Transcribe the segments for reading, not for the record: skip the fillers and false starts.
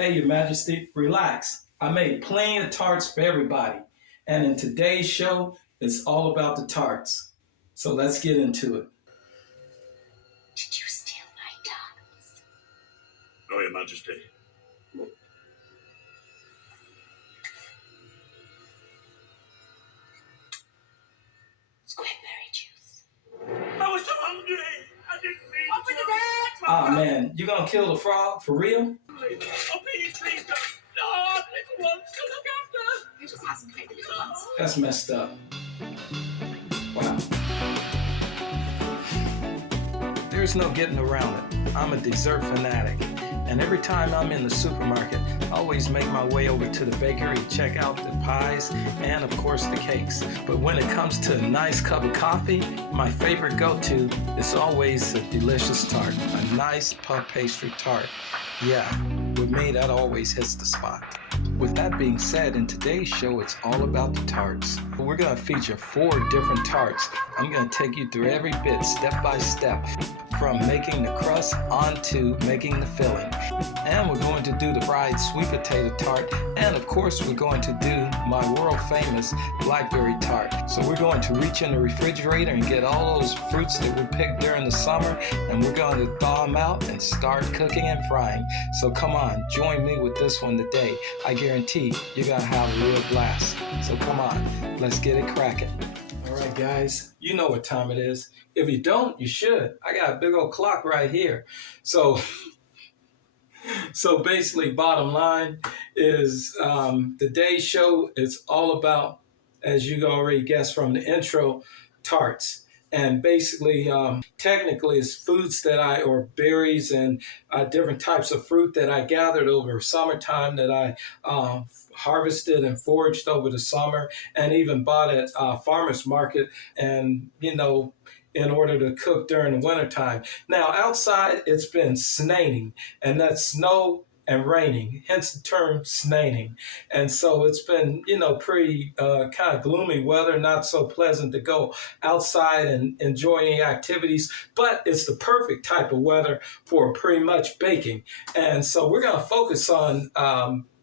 Hey, Your Majesty, relax. I made plenty of tarts for everybody. And in today's show, it's all about the tarts. So let's get into it. Did you steal my tarts? No, Your Majesty. Blackberry juice. I was so hungry. I didn't mean Open it up! Ah, man, you gonna kill the frog for real? Oh, please don't. No, little ones to look after. Who just hasn't played the little ones? That's messed up. Wow. There's no getting around it. I'm a dessert fanatic. And every time I'm in the supermarket, I always make my way over to the bakery to check out the pies and, of course, the cakes. But when it comes to a nice cup of coffee, my favorite go-to is always a delicious tart, a nice puff pastry tart. Yeah, with me, that always hits the spot. With that being said, in today's show, it's all about the tarts. We're going to feature 4 different tarts. I'm going to take you through every bit, step by step, from making the crust onto making the filling. And we're going to do the fried sweet potato tart. And of course, we're going to do my world famous Blackberry Tart. So we're going to reach in the refrigerator and get all those fruits that we picked during the summer, and we're going to thaw them out and start cooking and frying. So come on, join me with this one today. I guarantee you're going to have a real blast. So come on, let's get it cracking. All right, guys, you know what time it is. If you don't, you should. I got a big old clock right here. So basically, bottom line is today's show is all about, as you already guessed from the intro, tarts. And basically, technically, it's foods that or berries and different types of fruit that I gathered over summertime that I harvested and foraged over the summer, and even bought at farmers market, and in order to cook during the wintertime. Now, outside, it's been snaining, and that's snow and raining, hence the term snaining. And so it's been, pretty kind of gloomy weather, not so pleasant to go outside and enjoy any activities, but it's the perfect type of weather for pretty much baking. And so we're going to focus on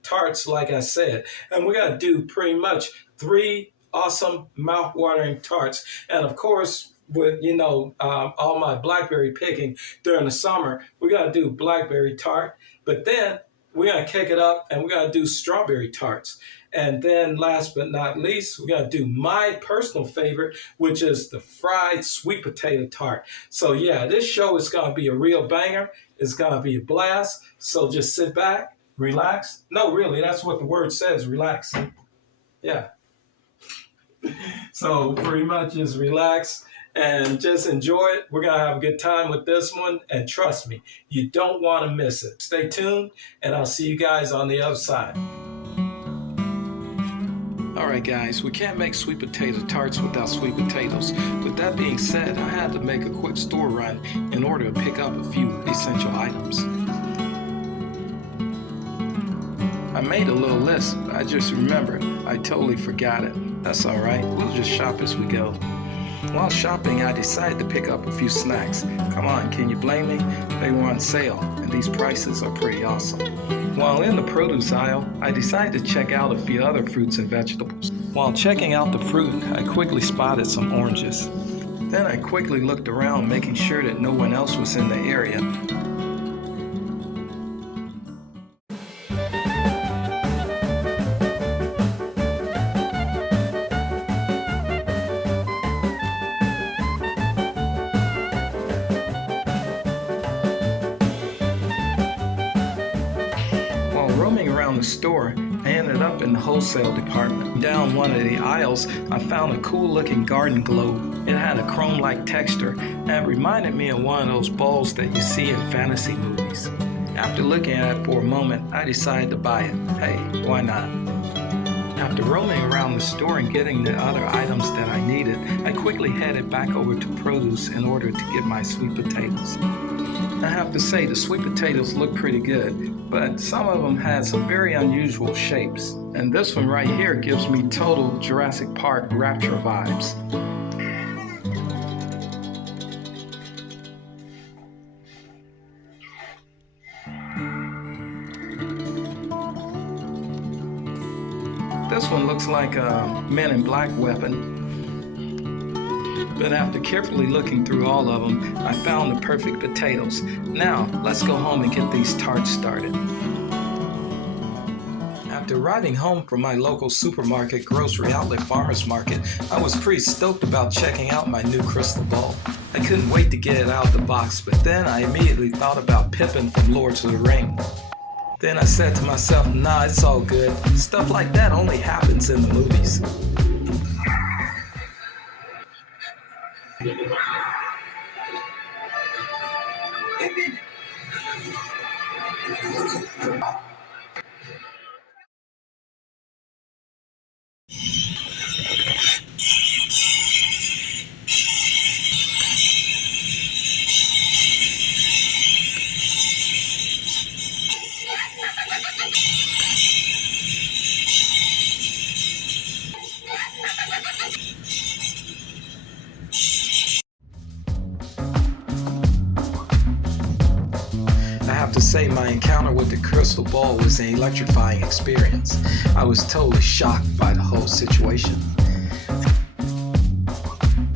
tarts, like I said, and we're going to do pretty much 3 awesome mouth-watering tarts. And of course, with all my blackberry picking during the summer, we're going to do blackberry tart, but then we're going to kick it up and we're going to do strawberry tarts. And then last but not least, we're going to do my personal favorite, which is the fried sweet potato tart. So yeah, this show is going to be a real banger. It's going to be a blast. So just sit back, relax. No, really, that's what the word says, relax. Yeah. So pretty much just relax and just enjoy it. We're going to have a good time with this one. And trust me, you don't want to miss it. Stay tuned, and I'll see you guys on the other side. All right, guys, we can't make sweet potato tarts without sweet potatoes. With that being said, I had to make a quick store run in order to pick up a few essential items. I made a little list, but I just remembered I totally forgot it. That's all right, we'll just shop as we go. While shopping, I decided to pick up a few snacks. Come on, can you blame me? They were on sale, and these prices are pretty awesome. While in the produce aisle, I decided to check out a few other fruits and vegetables. While checking out the fruit, I quickly spotted some oranges. Then I quickly looked around, making sure that no one else was in the area. Roaming around the store, I ended up in the wholesale department. Down one of the aisles, I found a cool looking garden globe. It had a chrome-like texture and it reminded me of one of those balls that you see in fantasy movies. After looking at it for a moment, I decided to buy it. Hey, why not? After roaming around the store and getting the other items that I needed, I quickly headed back over to produce in order to get my sweet potatoes. I have to say, the sweet potatoes look pretty good, but some of them had some very unusual shapes. And this one right here gives me total Jurassic Park rapture vibes. This one looks like a Men in Black weapon. But after carefully looking through all of them, I found the perfect potatoes. Now, let's go home and get these tarts started. After arriving home from my local supermarket, grocery outlet, farmer's market, I was pretty stoked about checking out my new crystal ball. I couldn't wait to get it out of the box, but then I immediately thought about Pippin from Lord of the Rings. Then I said to myself, nah, it's all good. Stuff like that only happens in the movies. I have to say my encounter with the crystal ball was an electrifying experience. I was totally shocked by the whole situation.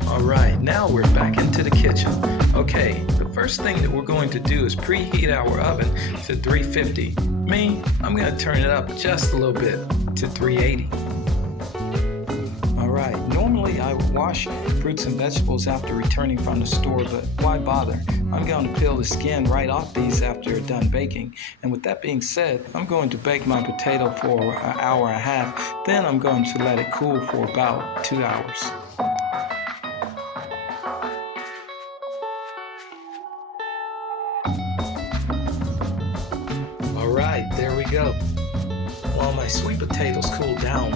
Alright, now we're back into the kitchen. Okay, the first thing that we're going to do is preheat our oven to 350. Me, I'm going to turn it up just a little bit to 380. Alright, normally I would wash fruits and vegetables after returning from the store, but why bother? I'm going to peel the skin right off these after done baking. And with that being said, I'm going to bake my potato for an hour and a half. Then I'm going to let it cool for about 2 hours. Alright, there we go. While my sweet potatoes cool down,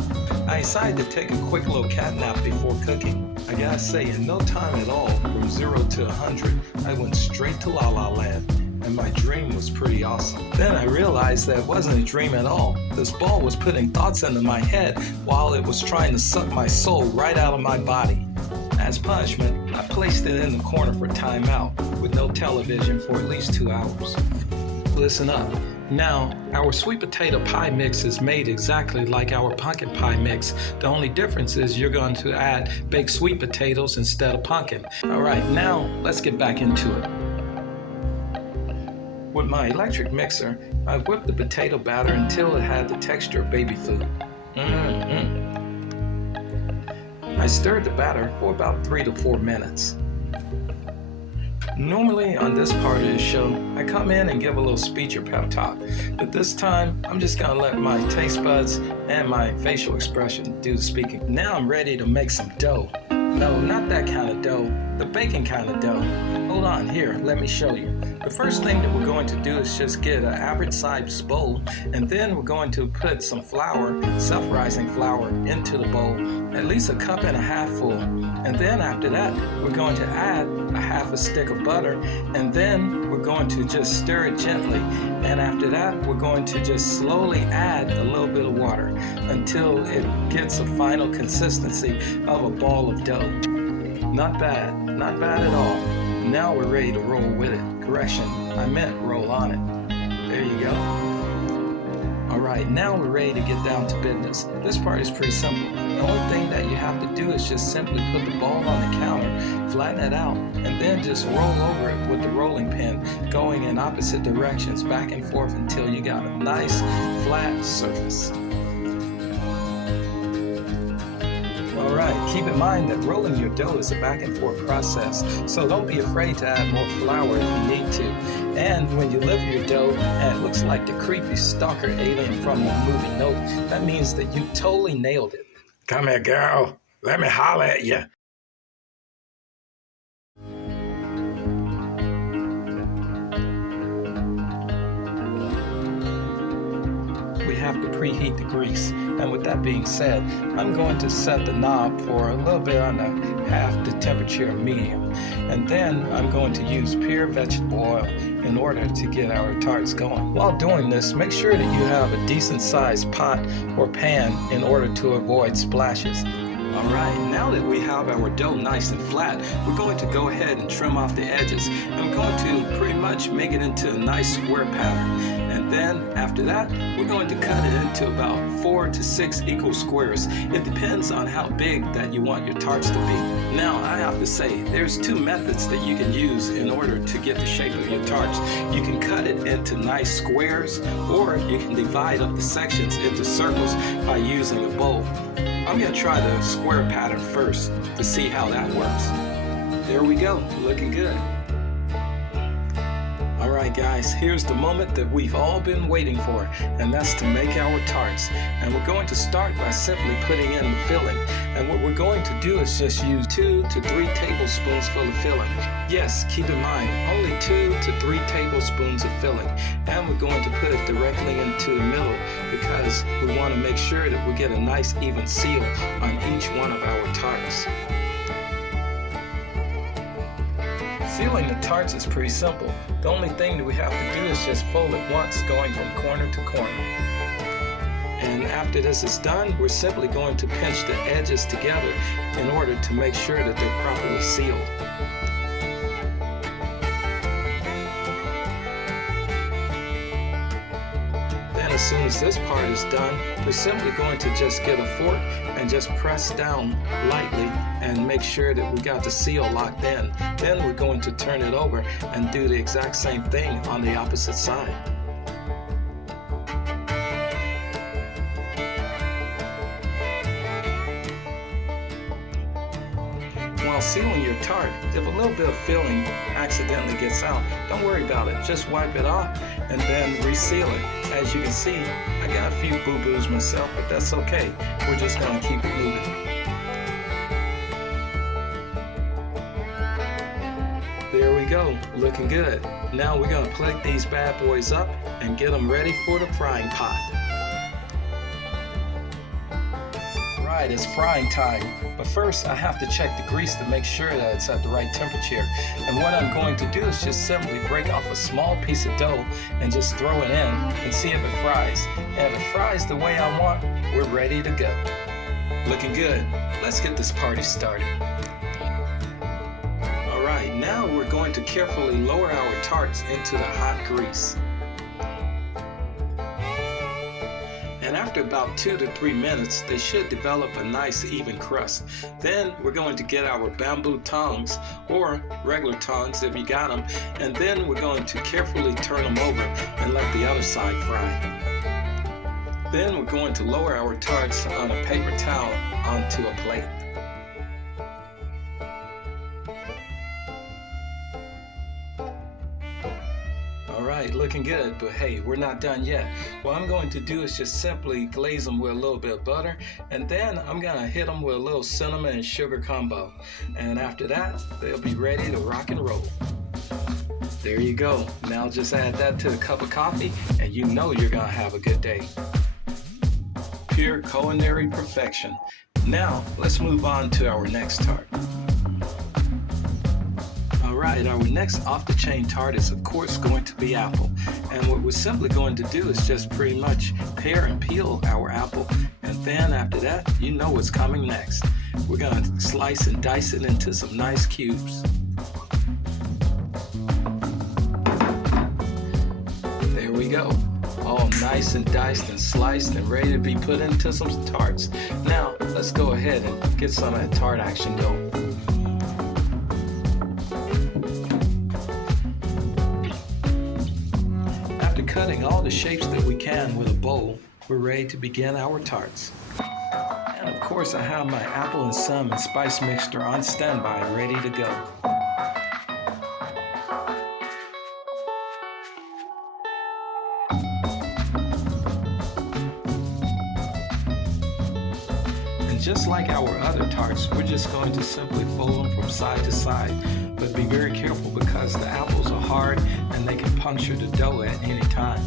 I decided to take a quick little cat nap before cooking. I gotta say, in no time at all, from 0 to 100, I went straight to La La Land, and my dream was pretty awesome. Then I realized that it wasn't a dream at all. This ball was putting thoughts into my head while it was trying to suck my soul right out of my body. As punishment, I placed it in the corner for timeout, with no television for at least 2 hours. Listen up. Now, our sweet potato pie mix is made exactly like our pumpkin pie mix. The only difference is you're going to add baked sweet potatoes instead of pumpkin. Alright, now let's get back into it. With my electric mixer, I whipped the potato batter until it had the texture of baby food. I stirred the batter for about 3 to 4 minutes. Normally on this part of the show, I come in and give a little speech or pep talk, but this time I'm just gonna let my taste buds and my facial expression do the speaking. Now I'm ready to make some dough. No, not that kind of dough, the baking kind of dough. Hold on, here, let me show you. The first thing that we're going to do is just get an average sized bowl, and then we're going to put some flour, self-rising flour, into the bowl, at least 1.5 cups full. And then after that, we're going to add a half a stick of butter, and then we're going to just stir it gently. And after that, we're going to just slowly add a little bit of water until it gets a final consistency of a ball of dough. Not bad at all. Now we're ready to roll with it. Correction, I meant roll on it. There you go. Alright, now we're ready to get down to business. This part is pretty simple. The only thing that you have to do is just simply put the ball on the counter, flatten it out, and then just roll over it with the rolling pin, going in opposite directions, back and forth until you got a nice flat surface. Alright, keep in mind that rolling your dough is a back and forth process, so don't be afraid to add more flour if you need to. And when you lift your dough and it looks like the creepy stalker alien from the movie Nope, that means that you totally nailed it. Come here, girl. Let me holler at you. We have to preheat the grease, and with that being said, I'm going to set the knob for a little bit under half the temperature of medium, and then I'm going to use pure vegetable oil in order to get our tarts going. While doing this, make sure that you have a decent sized pot or pan in order to avoid splashes. Alright, now that we have our dough nice and flat, we're going to go ahead and trim off the edges. And we're going to pretty much make it into a nice square pattern. And then after that, we're going to cut it into about 4 to 6 equal squares. It depends on how big that you want your tarts to be. Now, I have to say, there's 2 methods that you can use in order to get the shape of your tarts. You can cut it into nice squares, or you can divide up the sections into circles by using a bowl. I'm going to try the square pattern first to see how that works. There we go, looking good. Alright guys, here's the moment that we've all been waiting for, and that's to make our tarts. And we're going to start by simply putting in the filling. And what we're going to do is just use 2 to 3 tablespoons full of filling. Yes, keep in mind, only 2 to 3 tablespoons of filling. And we're going to put it directly into the middle because we want to make sure that we get a nice even seal on each one of our tarts. Sealing the tarts is pretty simple. The only thing that we have to do is just fold it once, going from corner to corner. And after this is done, we're simply going to pinch the edges together in order to make sure that they're properly sealed. Then as soon as this part is done, we're simply going to just get a fork and just press down lightly and make sure that we got the seal locked in. Then we're going to turn it over and do the exact same thing on the opposite side. While sealing your tart, if a little bit of filling accidentally gets out, don't worry about it. Just wipe it off and then reseal it. As you can see, I got a few boo-boos myself, but that's okay. We're just going to keep it moving. There we go, looking good. Now we're going to plate these bad boys up and get them ready for the frying pot. Right, it's frying time, but first I have to check the grease to make sure that it's at the right temperature. And what I'm going to do is just simply break off a small piece of dough and just throw it in and see if it fries. And if it fries the way I want, we're ready to go. Looking good. Let's get this party started. Alright, now we're going to carefully lower our tarts into the hot grease. And after about 2 to 3 minutes, they should develop a nice even crust. Then we're going to get our bamboo tongs, or regular tongs if you got them, and then we're going to carefully turn them over and let the other side fry. Then we're going to lower our tarts on a paper towel onto a plate. Alright, looking good, but hey, we're not done yet. What I'm going to do is just simply glaze them with a little bit of butter, and then I'm going to hit them with a little cinnamon and sugar combo. And after that, they'll be ready to rock and roll. There you go. Now just add that to a cup of coffee, and you know you're going to have a good day. Pure culinary perfection. Now, let's move on to our next tart. Alright, our next off-the-chain tart is of course going to be apple. And what we're simply going to do is just pretty much pare and peel our apple. And then after that, you know what's coming next. We're going to slice and dice it into some nice cubes. There we go. All nice and diced and sliced and ready to be put into some tarts. Now, let's go ahead and get some of that tart action going. Cutting all the shapes that we can with a bowl, we're ready to begin our tarts. And of course I have my apple and cinnamon spice mixture on standby, ready to go. And just like our other tarts, we're just going to simply fold them from side to side. But be very careful because the apples are hard and they can puncture the dough at any time.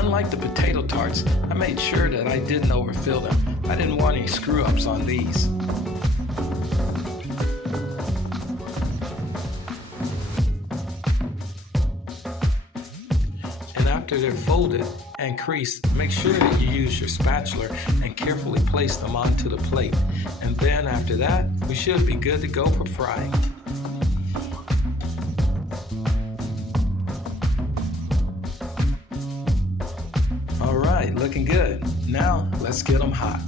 Unlike the potato tarts, I made sure that I didn't overfill them. I didn't want any screw-ups on these. And after they're folded and creased, make sure that you use your spatula and carefully place them onto the plate. And then after that, we should be good to go for frying. All right, looking good. Now let's get them hot.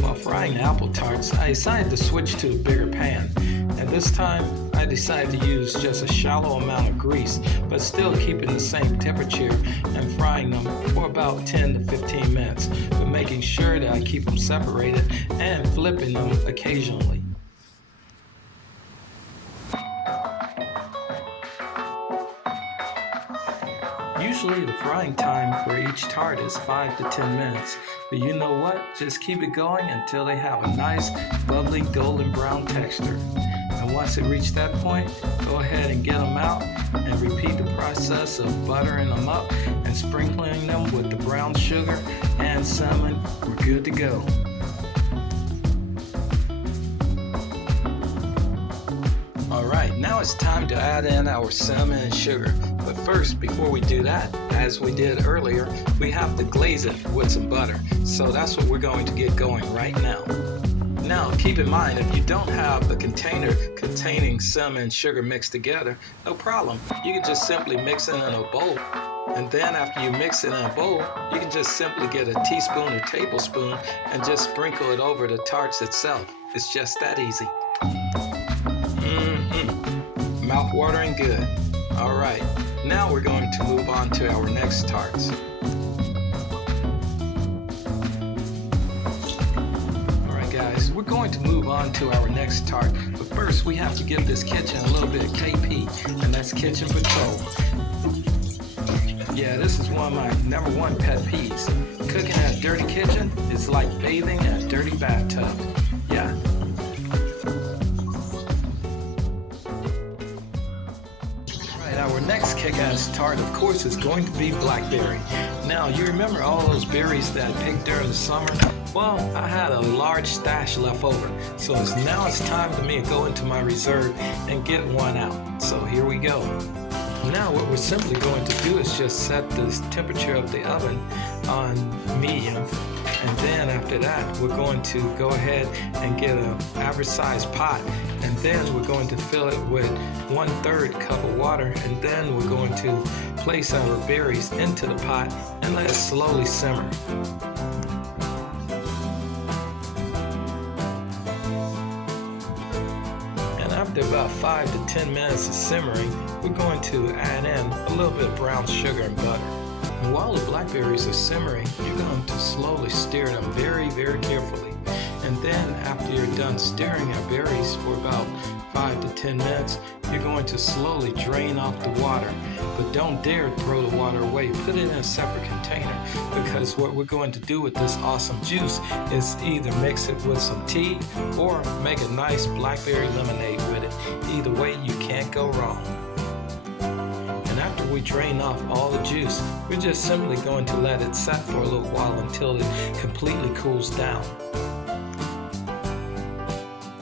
While frying apple tarts, I decided to switch to a bigger pan. And this time, I decided to use just a shallow amount of grease, but still keeping the same temperature and frying them for about 10 to 15 minutes, but making sure that I keep them separated and flipping them occasionally. Usually the frying time for each tart is 5 to 10 minutes, but you know what? Just keep it going until they have a nice, bubbly, golden brown texture. And once it reaches that point, go ahead and get them out and repeat the process of buttering them up and sprinkling them with the brown sugar and cinnamon. We're good to go. Alright, now it's time to add in our cinnamon and sugar. But first, before we do that, as we did earlier, we have to glaze it with some butter. So that's what we're going to get going right now. Now, keep in mind, if you don't have the container containing cinnamon and sugar mixed together, no problem. You can just simply mix it in a bowl. And then after you mix it in a bowl, you can just simply get a teaspoon or tablespoon and just sprinkle it over the tarts itself. It's just that easy. Mouth-watering good. All right, now we're going to move on to our next tarts. We're going to move on to our next tart, but first we have to give this kitchen a little bit of KP, and that's kitchen patrol. Yeah, this is one of my #1 pet peeves. Cooking in a dirty kitchen is like bathing in a dirty bathtub. Yeah. Our next kick-ass tart, of course, is going to be blackberry. Now, you remember all those berries that I picked during the summer? Well, I had a large stash left over, so now it's time for me to go into my reserve and get one out. So here we go. Now what we're simply going to do is just set the temperature of the oven on medium, and then after that we're going to go ahead and get an average sized pot, and then we're going to fill it with 1/3 cup of water, and then we're going to place our berries into the pot and let it slowly simmer. After about 5 to 10 minutes of simmering, we're going to add in a little bit of brown sugar and butter. And while the blackberries are simmering, you're going to slowly stir them very, very carefully. And then after you're done stirring your berries for about 5 to 10 minutes, you're going to slowly drain off the water. But don't dare throw the water away. Put it in a separate container, because what we're going to do with this awesome juice is either mix it with some tea or make a nice blackberry lemonade with it. Either way, you can't go wrong. And after we drain off all the juice, we're just simply going to let it set for a little while until it completely cools down.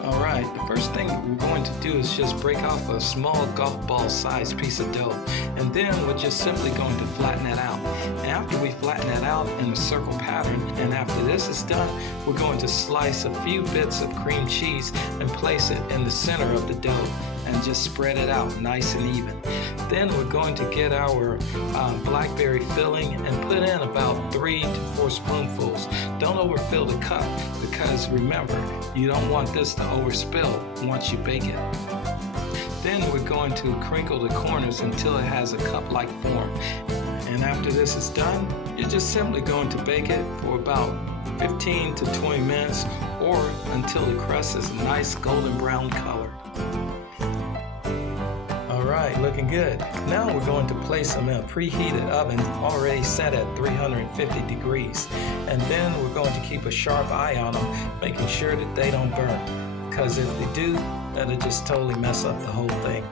Alright, the first thing we're going to do is just break off a small golf ball sized piece of dough, and then we're just simply going to flatten it out. And after we flatten it out in a circle pattern, and after this is done, we're going to slice a few bits of cream cheese and place it in the center of the dough and just spread it out nice and even. Then we're going to get our blackberry filling and put in about 3 to 4 spoonfuls. Don't overfill the cup, because remember, you don't want this to overspill once you bake it. Then we're going to crinkle the corners until it has a cup-like form. And after this is done, you're just simply going to bake it for about 15 to 20 minutes or until the crust is a nice golden brown color. Alright, looking good. Now we're going to place them in a preheated oven already set at 350 degrees. And then we're going to keep a sharp eye on them, making sure that they don't burn. Because if they do, that'll just totally mess up the whole thing.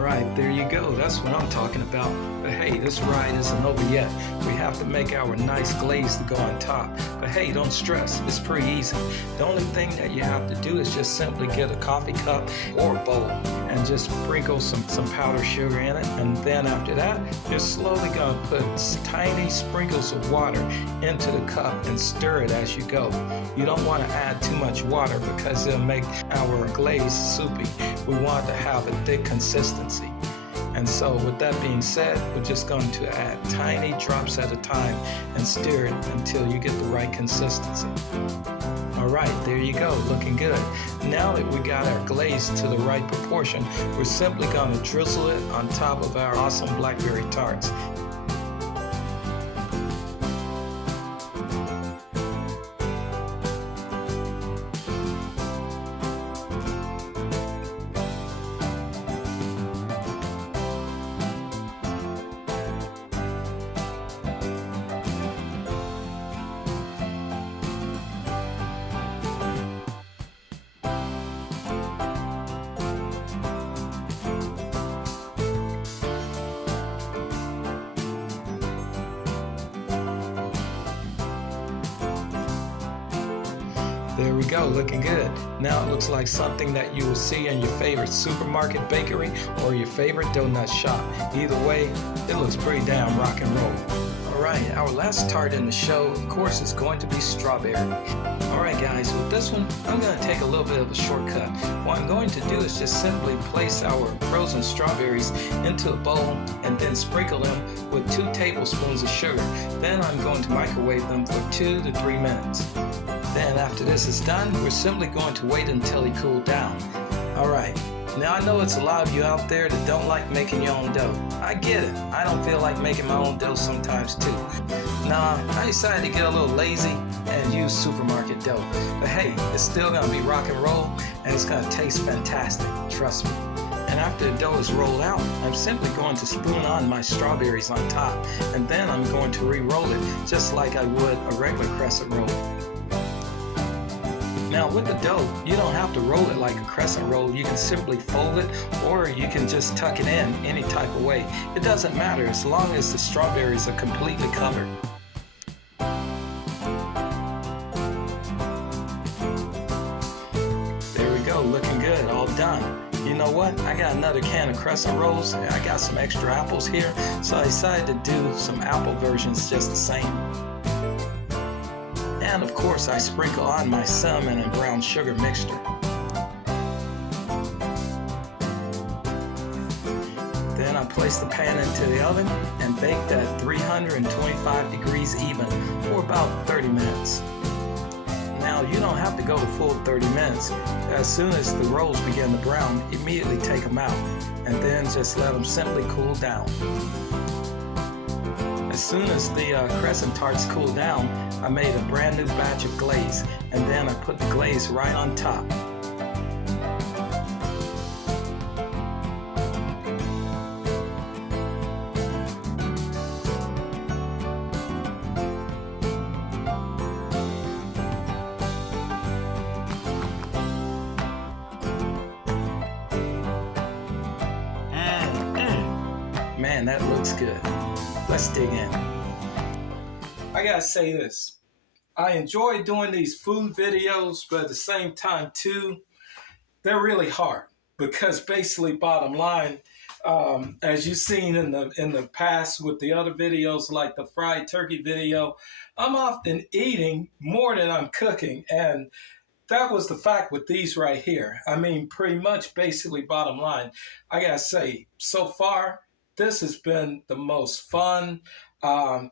right, there you go. That's what I'm talking about. But hey, this ride isn't over yet. We have to make our nice glaze to go on top. But hey, don't stress. It's pretty easy. The only thing that you have to do is just simply get a coffee cup or a bowl and just sprinkle some powdered sugar in it. And then after that, you're slowly going to put tiny sprinkles of water into the cup and stir it as you go. You don't want to add too much water because it'll make our glaze soupy. We want to have a thick consistency. And so with that being said, we're just going to add tiny drops at a time and stir it until you get the right consistency. All right, there you go, looking good. Now that we got our glaze to the right proportion, we're simply going to drizzle it on top of our awesome Blackberry Tarts. There we go, looking good. Now it looks like something that you will see in your favorite supermarket bakery or your favorite donut shop. Either way, it looks pretty damn rock and roll. Alright, our last tart in the show, of course, is going to be strawberry. Alright guys, with this one, I'm going to take a little bit of a shortcut. What I'm going to do is just simply place our frozen strawberries into a bowl and then sprinkle them with 2 tablespoons of sugar. Then I'm going to microwave them for 2 to 3 minutes. Then after this is done, we're simply going to wait until they cool down. Alright, now I know it's a lot of you out there that don't like making your own dough. I get it, I don't feel like making my own dough sometimes too. Nah, I decided to get a little lazy and use supermarket dough. But hey, it's still gonna be rock and roll and it's gonna taste fantastic, trust me. And after the dough is rolled out, I'm simply going to spoon on my strawberries on top, and then I'm going to re-roll it just like I would a regular crescent roll. Now with the dough, you don't have to roll it like a crescent roll. You can simply fold it, or you can just tuck it in any type of way. It doesn't matter as long as the strawberries are completely covered. There we go, looking good, all done. You know what? I got another can of crescent rolls and I got some extra apples here, so I decided to do some apple versions just the same. And of course, I sprinkle on my cinnamon and brown sugar mixture. Then I place the pan into the oven and bake at 325 degrees even for about 30 minutes. Now, you don't have to go the full 30 minutes. As soon as the rolls begin to brown, immediately take them out and then just let them simply cool down. As soon as the crescent tarts cooled down, I made a brand new batch of glaze, and then I put the glaze right on top. Man, that looks good. Let's dig in. I gotta say this. I enjoy doing these food videos, but at the same time too, they're really hard because basically, bottom line, as you've seen in the past with the other videos like the fried turkey video, I'm often eating more than I'm cooking, and that was the fact with these right here. I mean, pretty much basically bottom line, I gotta say, so far, this has been the most fun,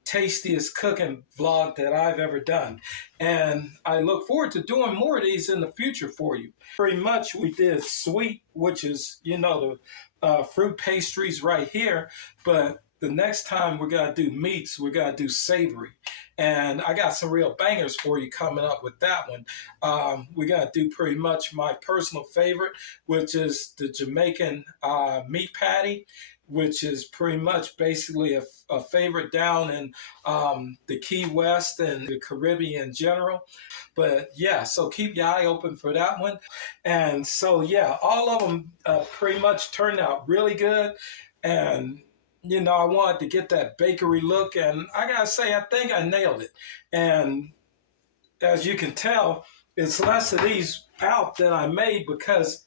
tastiest cooking vlog that I've ever done. And I look forward to doing more of these in the future for you. Pretty much we did sweet, which is, you know, the fruit pastries right here. But the next time we're going to do meats, we're going to do savory. And I got some real bangers for you coming up with that one. We're going to do pretty much my personal favorite, which is the Jamaican meat patty, which is pretty much basically a favorite down in the Key West and the Caribbean in general. But yeah, so keep your eye open for that one. And so yeah, all of them pretty much turned out really good. And you know, I wanted to get that bakery look, and I gotta say, I think I nailed it. And as you can tell, it's less of these out than I made because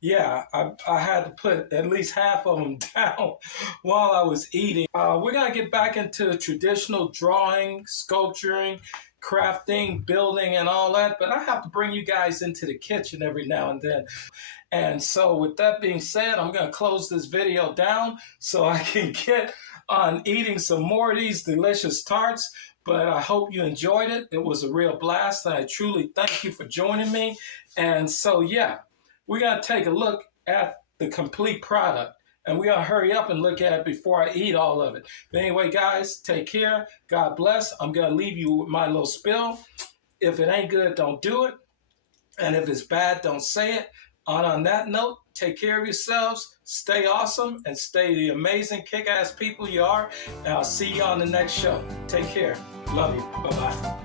yeah, I had to put at least half of them down while I was eating. We're going to get back into traditional drawing, sculpturing, crafting, building, and all that, but I have to bring you guys into the kitchen every now and then. And so with that being said, I'm going to close this video down so I can get on eating some more of these delicious tarts. But I hope you enjoyed it. It was a real blast, and I truly thank you for joining me. And so, yeah, we're going to take a look at the complete product, and we're going to hurry up and look at it before I eat all of it. But anyway, guys, take care. God bless. I'm going to leave you with my little spill. If it ain't good, don't do it. And if it's bad, don't say it. On that note, take care of yourselves, stay awesome, and stay the amazing kick-ass people you are. And I'll see you on the next show. Take care. Love you. Bye-bye.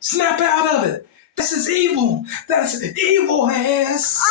Snap out of it. This is evil. That's evil ass.